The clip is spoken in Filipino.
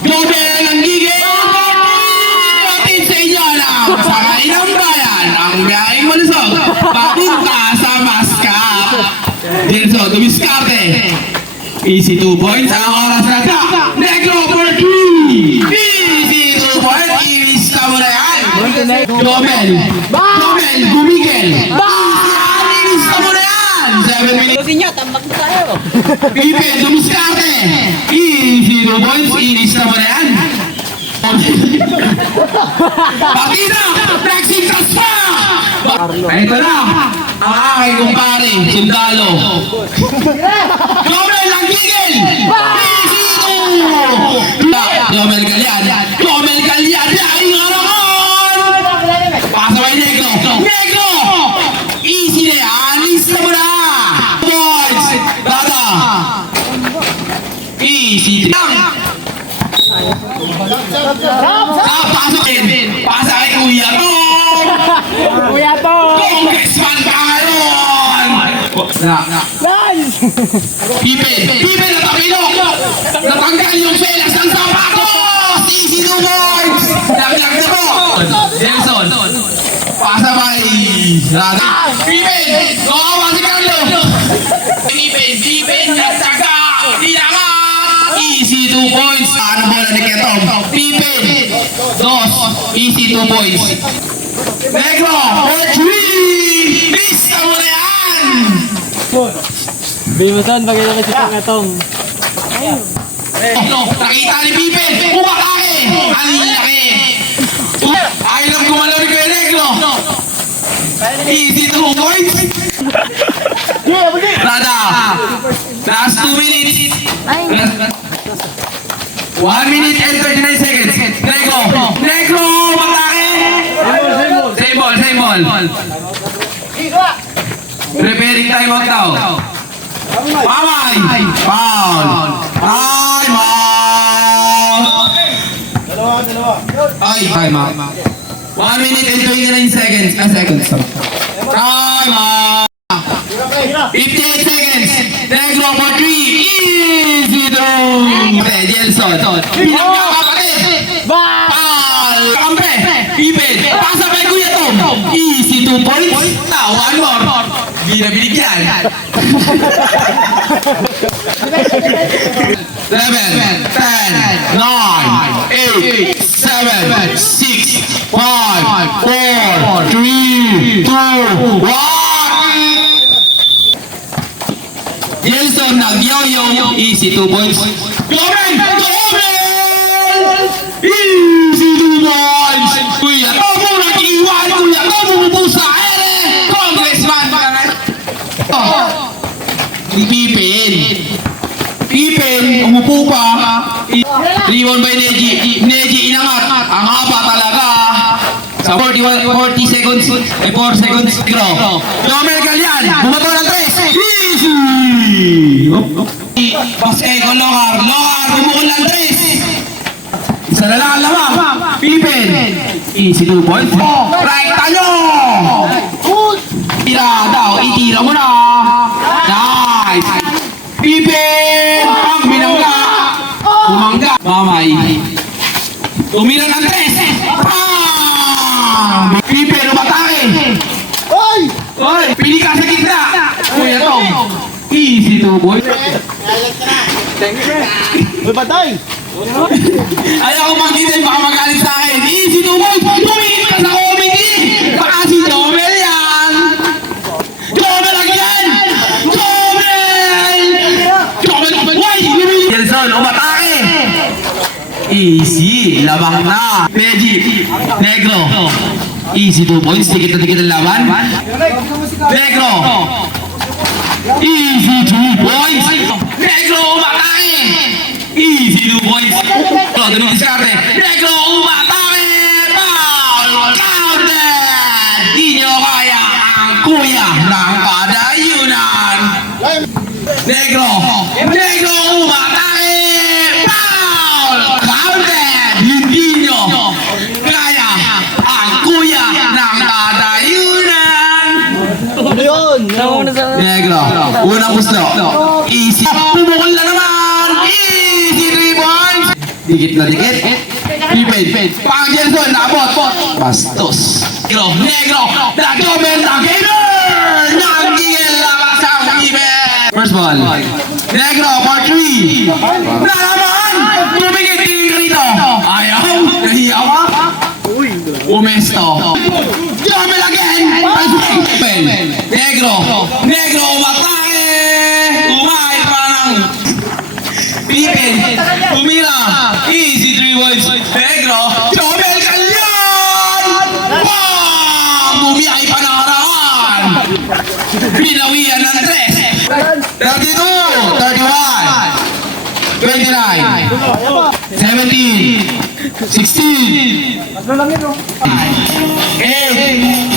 Global ang gigil! Atin sa inyo lang sa kailang bayan ang biyaheng malusog papunta sa Mascap. Jelson, dumiskarte. Easy 2 points ang oras na ka. Negro for 3. Easy 2 points. Ilista mo na yan. Global. Global, gumigil. Ilista mo na yan. 7 minutes. Kasi nyo, tambak na tayo. Pipin, dumiskarte. Easy 2 points. Ilista mo na yan. Partida! Flexing transfer! Ito na! Ang aking kumpare, sundalo. Global ang gigil! Easy 2! Global Galian! Global Galian! Ay, ngaramon! Pasaway Negro! Negro! Easy na yan! Lista mo na! Points! Dada! Easy 3! Pasok din! Pasa kay Kuya Tom! Kuya to! Congressman ka ngayon! Pipin! Pipin na tapino! Natanggal yung pelas ng sapatos! Easy 2 points! Laglag na po! Jelson! Pasa kay Rada! Pipin! Kawawa si Carlo! Pipin! Pipin! Nagsaga! Dinangat! Easy 2 points! Ano bola ni Ketong? Pipin! Dos! Easy 2 points! Negro! For 3! Lista mo na yan! Bimuson, pagkita ka sa itong. Negro! Nakita ni Pipin! Umatake! Ang laki! Ayaw lang gumalaw ni Kuya Negro! Easy 2 points! Rada! Last 2 minutes! 1 minute and 39 seconds! Negro! Negro! Umatake! Same ball, same ball! Preparing time out daw! Mamay! Foul! Time out! Ay, time out. 1 minute and 29 seconds. Seconds. Time out! 58 seconds. Negro for 3. Easy throw. Jelson. Pinangga kapatid. Foul! Kampe. Pipin. Pasa kay Kuya Tom. Easy 2 points. Now, one more. Di na binigyan. 7, 10, 9, 8, 7, 6, 5, 4, 3, 2, 1. Jelson nag-yo-yo. Easy 2 points. Global! Global! Easy 2 points. Kuya Tomo nag-iwan. Kuya Tomo bumubusa. Congressman ba ka na? Pipin. Pipin, umupo pa. Rebound by Neji. Neji inangat. Ang haba talaga. Sa 40 seconds, 4 seconds. Glomel Galian, bumato ng 3. Easy! Baskay ko, Logar. Logar, bumukol ng 3. Isa na lang ang lamang. Pipin. Easy 2 points. Right tayo! Tira daw, itira mo na. Nice! Pipin! Pang binangga! Bumangga! Mamay! Tumira ng 3! Pang! Pipin, umatake! Oy! Oy! Pili ka sa gitna! Kuya Tom! Easy 2 boy! Uy, patay! Ayaw ko magkitin, baka magalit sa akin! Easy 2 boy! Tumingin ka sa comedy! Baka si Jomel yan! Jomel again! Jomel! Jomel! Why? Jelson, umatake! Easy! Labang na! Neji! Negro! Easy 2 points, tikit na tikit ang laban. Negro! Easy 2 points! Negro, umatake! Easy 2 points! Ganun diskarte! Negro, umatake! Foul! Counted! Di nyo kaya ang kuya ng kadayunan! Negro! Negro, umatake! Foul! Counted! Hindi nyo kaya ang kuya ng kadayunan! Ano yun? Negro, unang gusto. Easy. Pumukol na naman! Easy 3 points! Dikit na dikit. Pipid. Pang Jelson, naabot. Bastos. Negro. The Jobel, the gamer. Nagigil labas ang pipid. First ball. Negro, for 3. Nalaman! Tumingin, tingin ka rito. Ayaw. Nahiya ka. Umesto. Jobel again. Pipid. Negro. Umatake. Umahit pa ng Pipin, tumira, easy 3 points, Negro, Jobel Calyon! Bam! Bumiyay pa na harapan! Binawian ng 3, 32, 31, 29, 17, 16, 8,